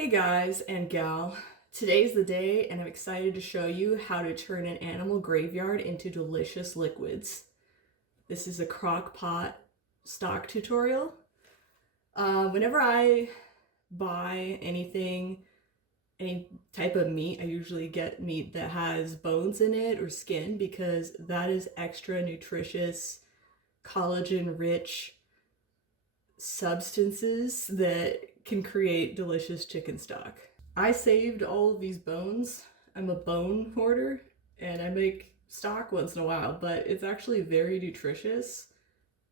Hey guys and gal, today's the day and I'm excited to show you how to turn an animal graveyard into delicious liquids. This is a crock pot stock tutorial. Whenever I buy anything, any type of meat, I usually get meat that has bones in it or skin because that is extra nutritious, collagen rich substances that can create delicious chicken stock. I saved all of these bones. I'm a bone hoarder and I make stock once in a while, but it's actually very nutritious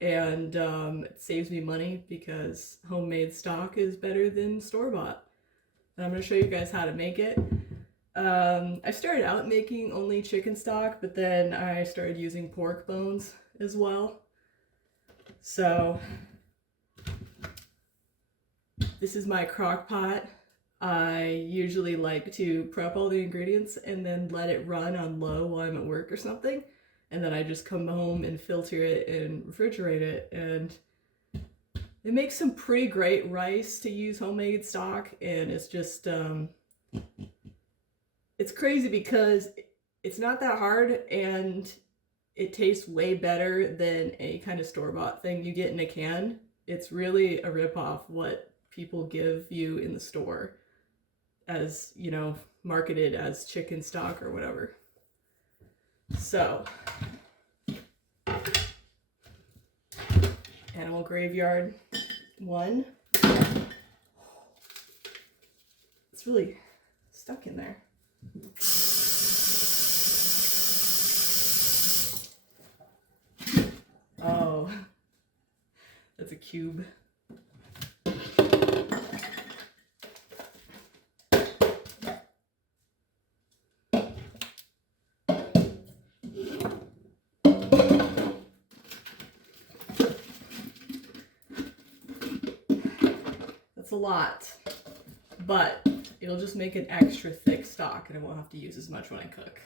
and it saves me money because homemade stock is better than store-bought. And I'm going to show you guys how to make it. I started out making only chicken stock, but then I started using pork bones as well. So this is my crock pot. I usually like to prep all the ingredients and then let it run on low while I'm at work or something. And then I just come home and filter it and refrigerate it. And it makes some pretty great rice to use homemade stock. And it's just, it's crazy because it's not that hard and it tastes way better than any kind of store-bought thing you get in a can. It's really a ripoff what people give you in the store as, you know, marketed as chicken stock or whatever. So, animal graveyard 1. It's really stuck in there. Oh, that's a cube. That's a lot, but it'll just make an extra thick stock and I won't have to use as much when I cook.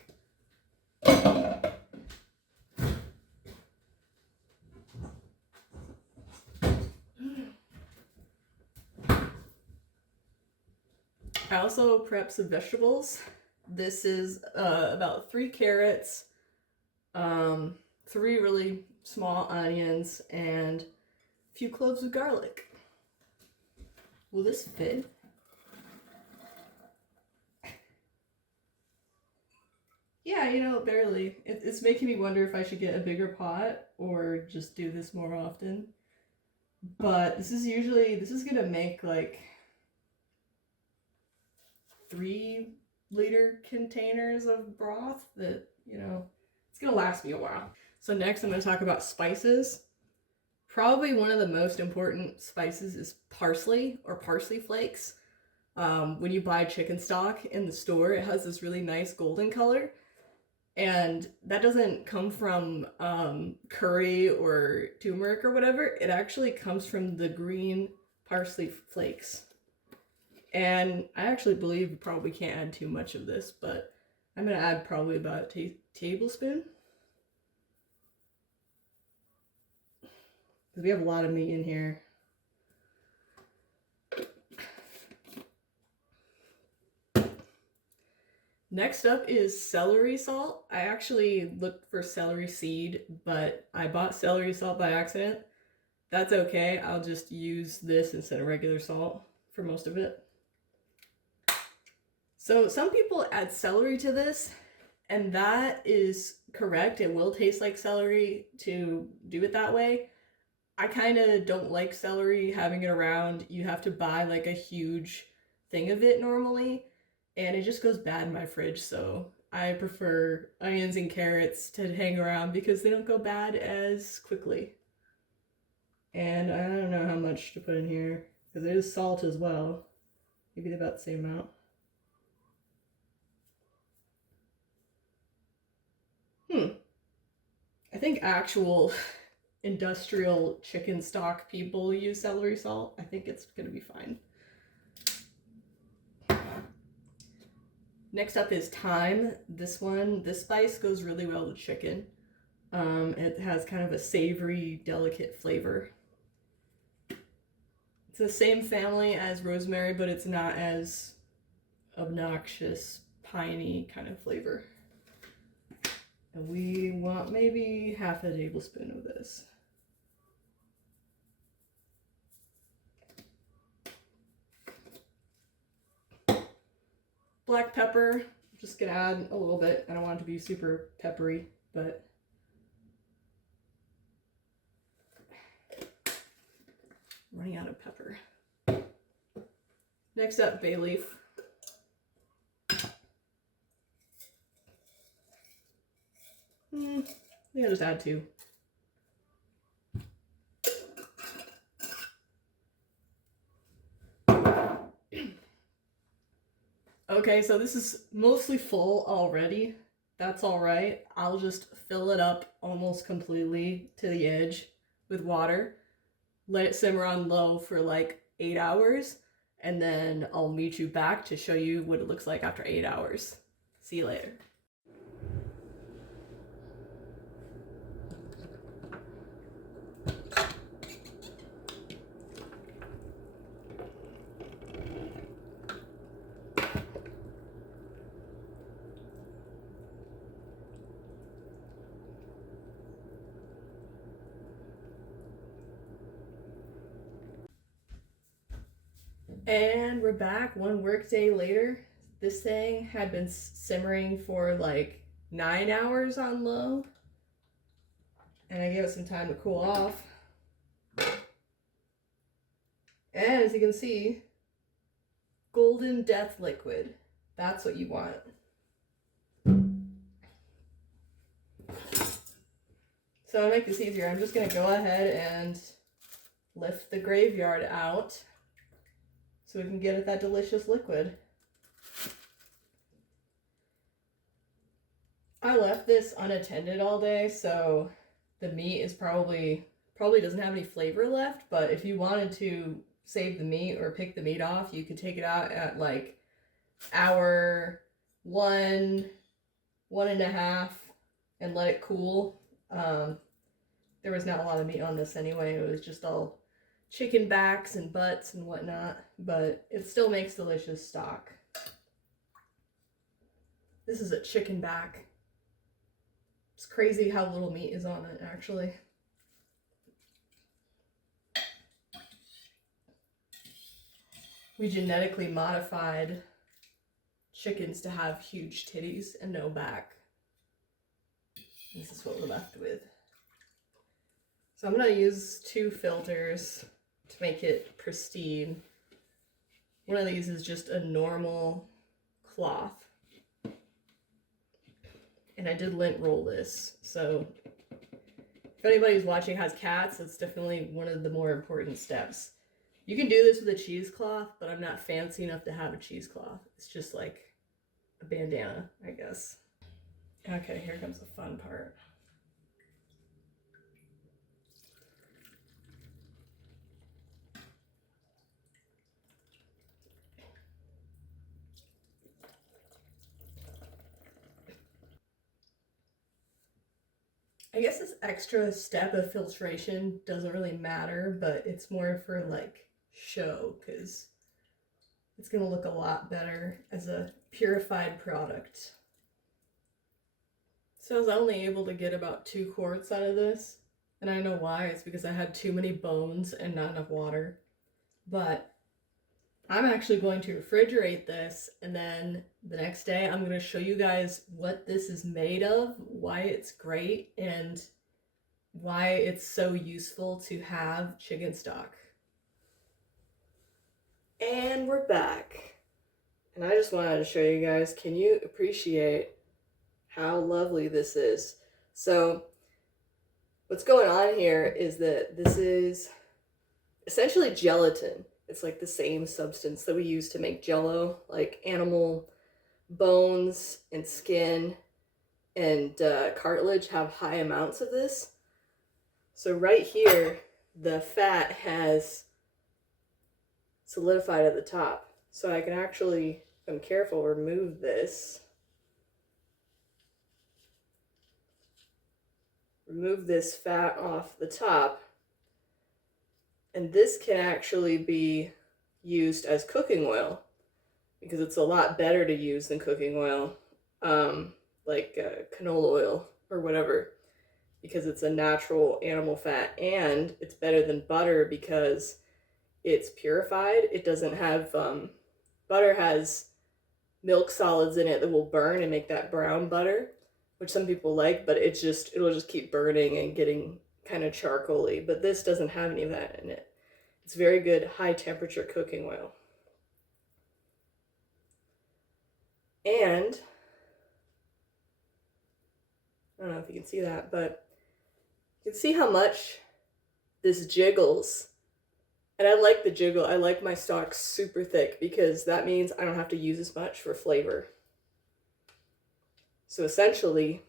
I also prep some vegetables. This is about 3 carrots, 3 really small onions, and a few cloves of garlic. Will this fit? Yeah, you know, barely. It's making me wonder if I should get a bigger pot or just do this more often. But this is gonna make like 3-liter containers of broth that, you know, it's gonna last me a while. So next I'm gonna talk about spices. Probably one of the most important spices is parsley or parsley flakes. When you buy chicken stock in the store, it has this really nice golden color. And that doesn't come from curry or turmeric or whatever. It actually comes from the green parsley flakes. And I actually believe you probably can't add too much of this, but I'm going to add probably about a tablespoon. Because we have a lot of meat in here. Next up is celery salt. I actually looked for celery seed, but I bought celery salt by accident. That's okay. I'll just use this instead of regular salt for most of it. So some people add celery to this, and that is correct. It will taste like celery to do it that way. I kind of don't like celery having it around. You have to buy like a huge thing of it normally, and it just goes bad in my fridge, so I prefer onions and carrots to hang around because they don't go bad as quickly. And I don't know how much to put in here, because there is salt as well. Maybe about the same amount. I think actual industrial chicken stock people use celery salt. I think it's gonna be fine. Next up is thyme. This spice goes really well with chicken. It has kind of a savory, delicate flavor. It's the same family as rosemary, but it's not as obnoxious, piney kind of flavor. And we want maybe half a tablespoon of this. Black pepper, I'm just gonna add a little bit. I don't want it to be super peppery, but running out of pepper. Next up, bay leaf. I think I'll just add 2. Okay, so this is mostly full already. That's all right. I'll just fill it up almost completely to the edge with water. Let it simmer on low for like 8 hours, and then I'll meet you back to show you what it looks like after 8 hours. See you later. And we're back 1 workday later. This thing had been simmering for like 9 hours on low. And I gave it some time to cool off. And as you can see, golden death liquid. That's what you want. So to make this easier, I'm just going to go ahead and lift the graveyard out so we can get at that delicious liquid. I left this unattended all day, so the meat is probably doesn't have any flavor left, but if you wanted to save the meat or pick the meat off, you could take it out at like hour 1, 1.5, and let it cool. There was not a lot of meat on this anyway. It was just all chicken backs and butts and whatnot, but it still makes delicious stock. This is a chicken back. It's crazy how little meat is on it, actually. We genetically modified chickens to have huge titties and no back. This is what we're left with. So I'm going to use 2 filters to make it pristine. One of these is just a normal cloth. And I did lint roll this, so if anybody who's watching has cats, it's definitely one of the more important steps. You can do this with a cheesecloth, but I'm not fancy enough to have a cheesecloth. It's just like a bandana, I guess. Okay, here comes the fun part. I guess this extra step of filtration doesn't really matter, but it's more for like show, because it's going to look a lot better as a purified product. So I was only able to get about 2 quarts out of this, and I know why. It's because I had too many bones and not enough water. But I'm actually going to refrigerate this, and then the next day I'm going to show you guys what this is made of, why it's great, and why it's so useful to have chicken stock. And we're back. And I just wanted to show you guys, can you appreciate how lovely this is? So what's going on here is that this is essentially gelatin. It's like the same substance that we use to make Jell-O, like animal bones and skin and cartilage have high amounts of this. So right here, the fat has solidified at the top. So I can actually, if I'm careful, remove this. Remove this fat off the top. And this can actually be used as cooking oil because it's a lot better to use than cooking oil, like canola oil or whatever, because it's a natural animal fat, and it's better than butter because it's purified. It doesn't have, butter has milk solids in it that will burn and make that brown butter, which some people like, but it'll just keep burning and getting kind of charcoaly. But this doesn't have any of that in it. It's very good high temperature cooking oil. And I don't know if you can see that, but you can see how much this jiggles. And I like the jiggle. I like my stock super thick because that means I don't have to use as much for flavor. So essentially,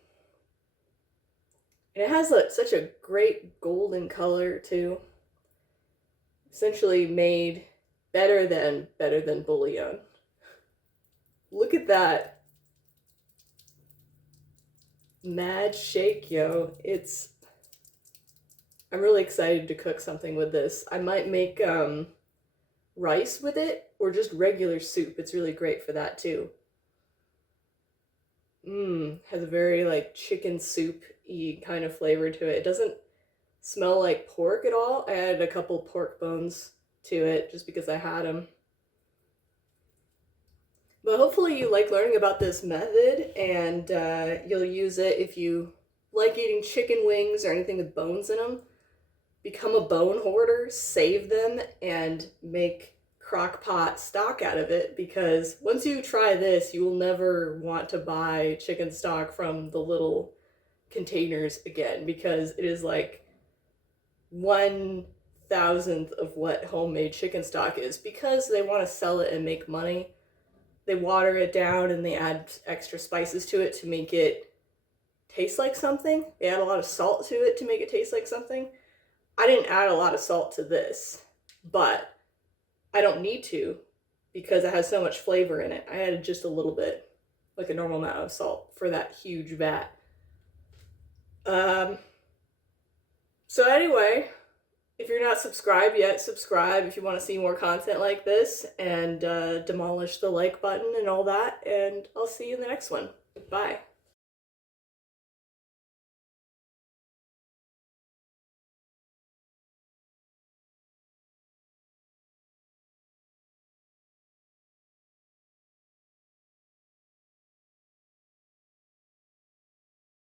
and it has such a great golden color too. Essentially made better than bouillon. Look at that. Mad shake, yo. I'm really excited to cook something with this. I might make rice with it or just regular soup. It's really great for that too. Has a very like chicken soup-y kind of flavor to it. It doesn't smell like pork at all. I added a couple pork bones to it just because I had them. But hopefully you like learning about this method, and you'll use it if you like eating chicken wings or anything with bones in them. Become a bone hoarder, save them, and make crock pot stock out of it, because once you try this, you will never want to buy chicken stock from the little containers again, because it is like 1/1000th of what homemade chicken stock is, because they want to sell it and make money. They water it down and they add extra spices to it to make it taste like something. They add a lot of salt to it to make it taste like something. I didn't add a lot of salt to this, but I don't need to because it has so much flavor in it. I added just a little bit, like a normal amount of salt for that huge vat. So anyway, if you're not subscribed yet, subscribe if you want to see more content like this, and demolish the like button and all that, and I'll see you in the next one. Bye.